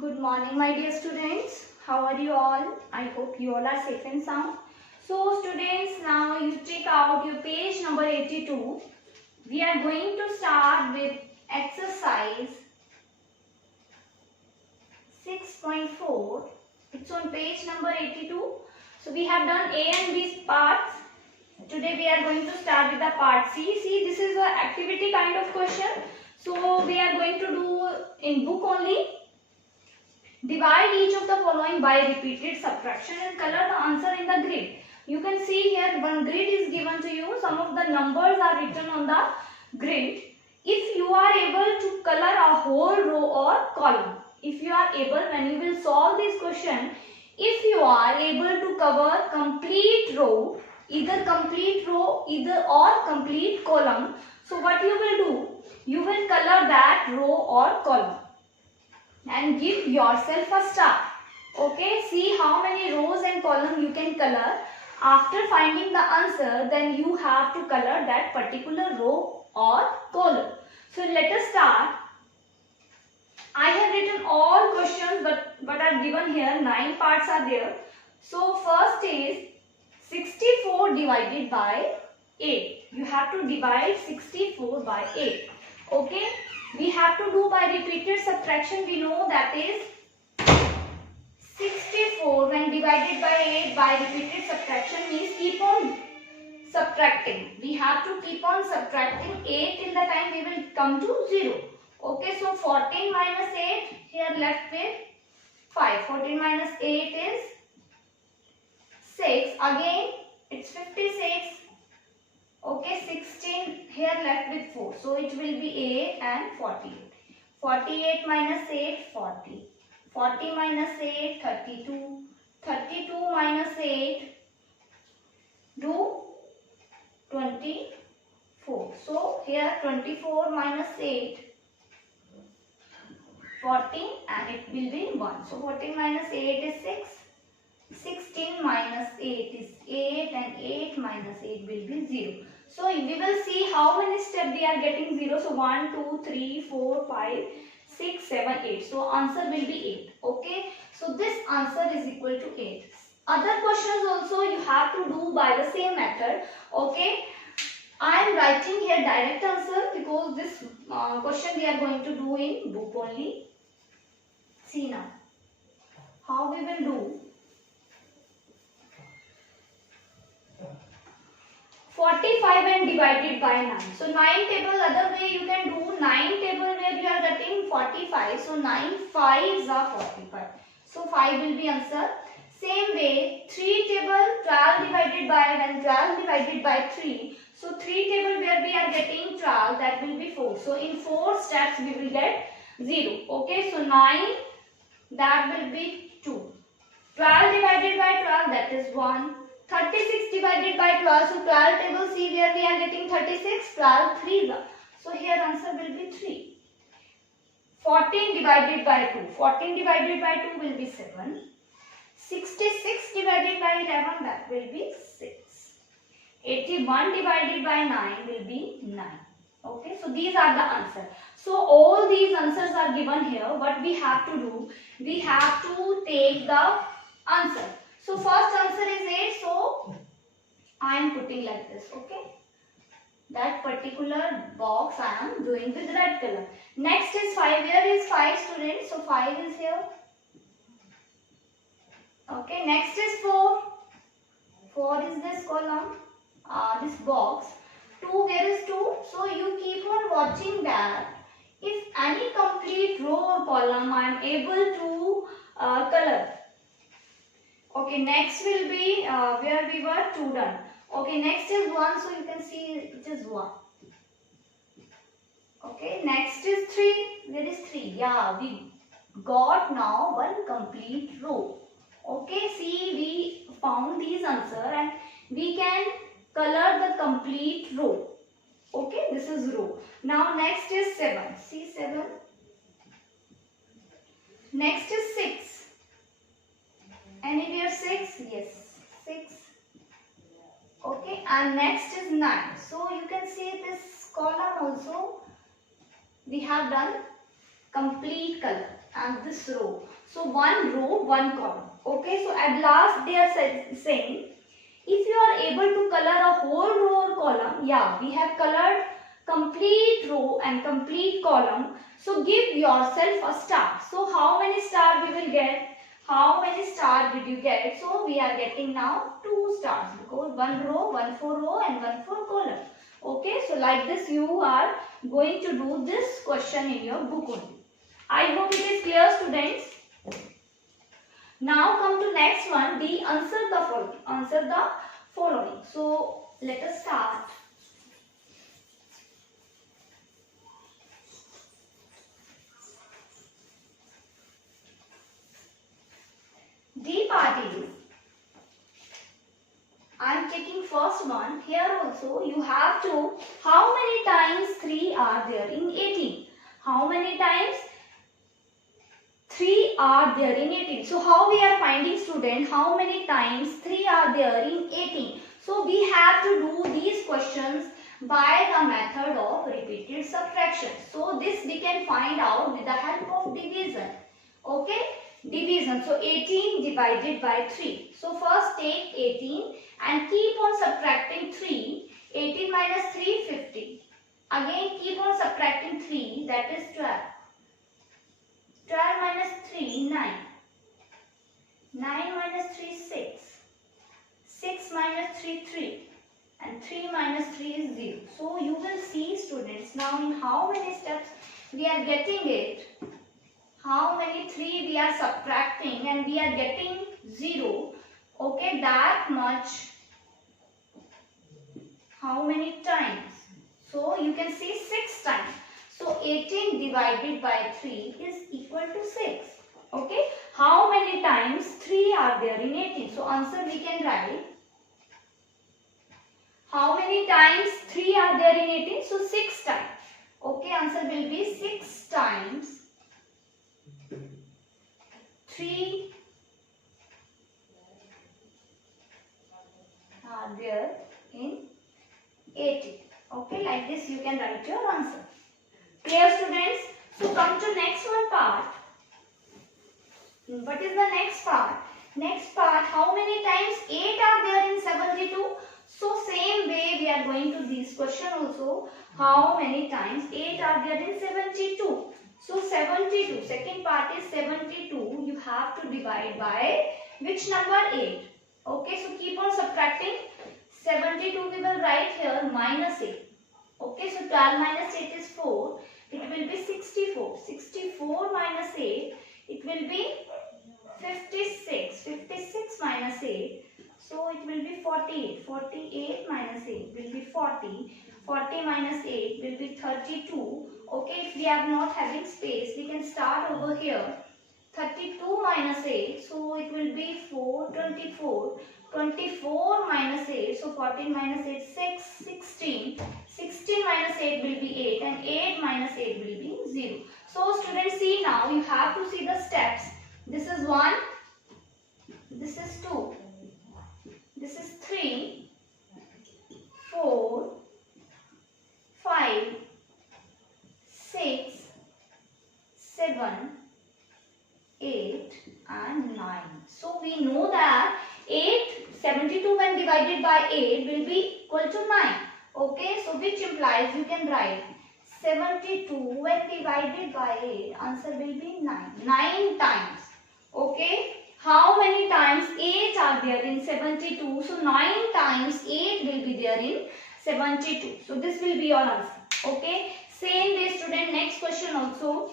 Good morning, my dear students. How are you all? I hope you all are safe and sound. So, students, now you take out your page number 82. We are going to start with exercise 6.4. It's on page number 82. So, we have done A and B parts. Today, we are going to start with the part C. See, this is an activity kind of question. So, we are going to do in book only. Divide each of the following by repeated subtraction and color the answer in the grid. You can see here one grid is given to you. Some of the numbers are written on the grid. If you are able to color a whole row or column, if you are able, when you will solve this question, if you are able to cover complete row, either or complete column, so what you will do? You will color that row or column and give yourself a star. Okay, see how many rows and columns you can color. After finding the answer, then you have to color that particular row or column. So let us start. I have written all questions but are given here. 9 parts are there. So first is 64 divided by 8. You have to divide 64 by 8. Okay. We have to do by repeated subtraction. We know that is 64 when divided by 8 by repeated subtraction means keep on subtracting. We have to keep on subtracting 8 till the time we will come to 0. Okay, so 14 minus 8 here left with 5. 14 minus 8 is 6. Again it's 56. Okay, 16 here left with 4. So it will be 8 and 48. 48 minus 8, 40. 40 minus 8, 32. 32 minus 8, do 24. So here 24 minus 8, 14 and it will be 1. So 14 minus 8 is 6. 16 minus 8 is 8 and 8 minus 8 will be 0. So we will see how many steps we are getting 0. So 1, 2, 3, 4, 5, 6, 7, 8. So answer will be 8. Okay. So this answer is equal to 8. Other questions also you have to do by the same method. Okay. I am writing here direct answer because this question we are going to do in book only. See now how we will do. 45 and divided by 9. So 9 table other way you can do 9 table where you are getting 45. So 9 5s are 45. So 5 will be answer. Same way 3 table 12 divided by when 12 divided by 3. So 3 table where we are getting 12 that will be 4. So in 4 steps we will get 0. Okay, so 9 that will be 2. 12 divided by 12 that is 1. 36 divided by 12. So 12 table see where we are getting 36. 12 3. So here answer will be 3. 14 divided by 2. 14 divided by 2 will be 7. 66 divided by 11 that will be 6. 81 divided by 9 will be 9. Okay, so these are the answers. So all these answers are given here. What we have to do? We have to take the answer. So first answer is 8. So I am putting like this. Okay. That particular box I am doing with red color. Next is 5. Where is 5, students? So 5 is here. Okay. Next is 4. 4 is this column. This box. 2. Where is 2? So you keep on watching that. If any complete row or column I am able to color. Okay, next will be where we were 2 done. Okay, next is 1, so you can see it is 1. Okay, next is 3. Where is 3? Yeah, we got now one complete row. Okay, see we found these answer and we can color the complete row. Okay, this is row. Now next is 7. See 7. Next is 6. Anywhere 6? Yes, 6. Okay, and next is 9. So you can see this column also we have done complete color, and this row. So one row, one column. Okay, so at last they are saying, if you are able to color a whole row or column, yeah, we have colored complete row and complete column. So give yourself a star. So how many stars we will get? How many stars did you get? So we are getting now 2 stars because one row, one for row and one for column. Okay, so like this you are going to do this question in your book only. I hope it is clear, students. Now come to next one, the answer the following. Answer the following. So let us start. D part is, I am taking first one. Here also you have to, how many times 3 are there in 18? How many times 3 are there in 18? So how we are finding, student, how many times 3 are there in 18? So we have to do these questions by the method of repeated subtraction. So this we can find out with the help of division. Okay, division. So 18 divided by 3. So first take 18 and keep on subtracting 3. 18 minus 3, 50. Again keep on subtracting 3, that is 12. 12 minus 3, 9. 9 minus 3, 6. 6 minus 3, 3. And 3 minus 3 is 0. So you will see, students, now in how many steps we are getting it. How many 3 we are subtracting and we are getting 0. Okay, that much. How many times? So you can see 6 times. So 18 divided by 3 is equal to 6. Okay, how many times 3 are there in 18? So answer we can write. How many times 3 are there in 18? So 6 times. Okay, answer will be 6 times 3 are there in 18. Okay, like this you can write your answer. Clear, students? So come to next one part. What is the next part? Next part, how many times 8 are there in 72? So same way we are going to this question also. How many times 8 are there in 72? So 72, second part is 72. You have to divide by which number? 8. Okay, so keep on subtracting. 72 we will write here minus 8. Okay, so 12 minus 8 is 4. It will be 64. 64 minus 8, it will be 56. 56 minus 8. So it will be 48. 48 minus 8 will be 40. 40 minus 8 will be 32. Okay, if we are not having space, we can start over here. 32 minus 8, so it will be 4, 24. 24 minus 8, so 14 minus 8, 6, 16. 16 minus 8 will be 8 and 8 minus 8 will be 0. So students, see now, you have to see the steps. This is 1, this is 2, this is 3, 4, 5, 6, 7, 8 and 9. So we know that 72 when divided by 8 will be equal to 9. Okay, so which implies you can write 72 when divided by 8, answer will be 9. 9 times. Okay, how many times 8 are there in 72? So 9 times 8 will be there in 72. So this will be your answer. Okay, same way student, next question also.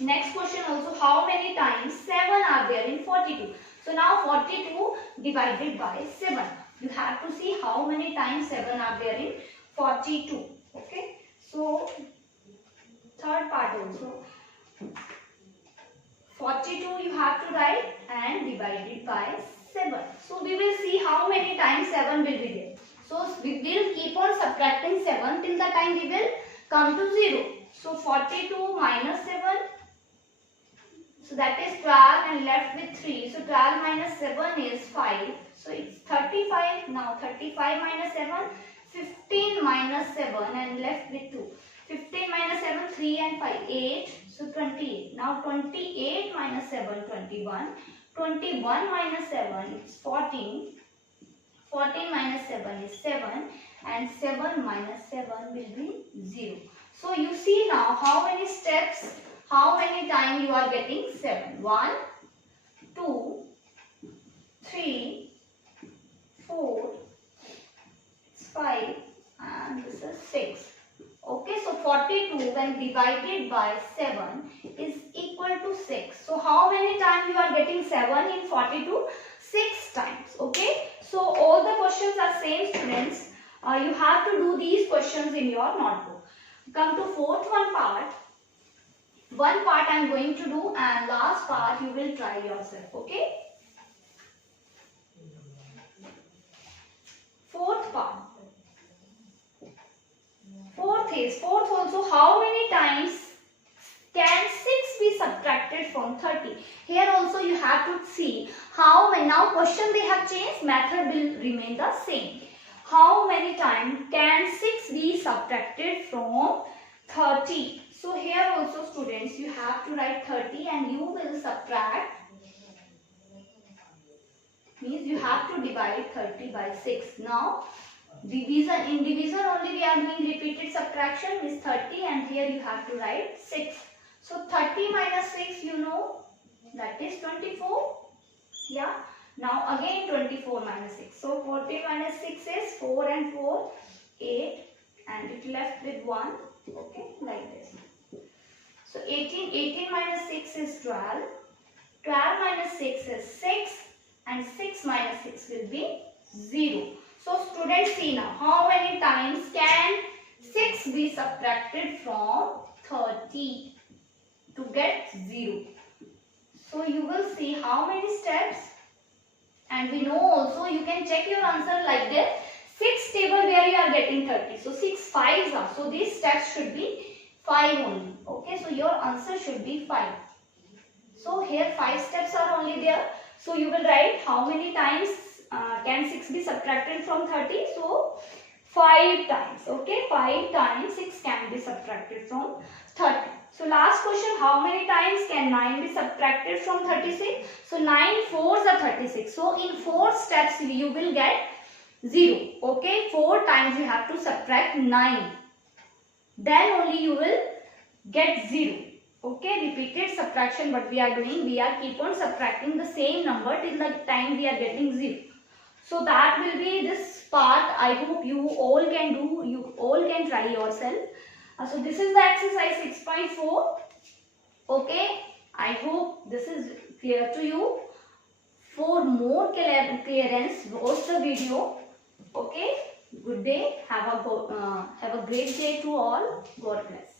Next question also, how many times 7 are there in 42? So now 42 divided by 7. You have to see how many times 7 are there in 42. Okay. So third part also. 42 you have to write and divided by 7. So we will see how many times 7 will be there. So we will keep on subtracting 7 till the time we will come to 0. So 42 minus 7. So that is 12 and left with 3. So 12 minus 7 is 5. So it's 35. Now 35 minus 7. 15 minus 7 and left with 2. 15 minus 7, 3 and 5, 8. So 28. Now 28 minus 7, 21. 21 minus 7 is 14. 14 minus 7 is 7. And 7 minus 7 will be 0. So you see now how many steps, how many times you are getting 7. 1, 2, 3, 4, 5 and this is 6. Okay, so 42 when divided by 7 is equal to 6. So how many times you are getting 7 in 42? 6 times. Okay, so all the questions are same, students. You have to do these questions in your notebook. Come to fourth part. One part I am going to do and last part you will try yourself. Okay. Fourth part. Fourth also, how many times can 6 be subtracted from 30? Here also you have to see how, when now question they have changed, method will remain the same. How many times can 6 be subtracted from 30? So here also students you have to write 30 and you will subtract, means you have to divide 30 by 6. Now division, in division only we are doing repeated subtraction is 30 and here you have to write 6. So 30 minus 6 you know that is 24. Yeah. Now again 24 minus 6. So 40 minus 6 is 4 and 4, 8 and it left with 1. Okay, like this. So 18 minus 6 is 12. 12 minus 6 is 6 and 6 minus 6 will be 0. So students, see now how many times can 6 be subtracted from 30 to get 0. So you will see how many steps, and we know also you can check your answer like this. 6 table where you are getting 30. So 6 5s are. So these steps should be 5 only. Okay, so your answer should be 5. So here 5 steps are only there. So you will write how many times can 6 be subtracted from 30? So 5 times. Okay, 5 times 6 can be subtracted from 30. So last question, how many times can 9 be subtracted from 36? So 9 4s are 36. So in 4 steps you will get 0. Okay, 4 times you have to subtract 9. Then only you will get 0. Okay, repeated subtraction what we are doing, we are keep on subtracting the same number till the time we are getting 0. So that will be this part. I hope you all can do, you all can try yourself. So this is the exercise 6.4. Okay, I hope this is clear to you. For more clearance, watch the video. Okay, good day. Have a great day to all. God bless.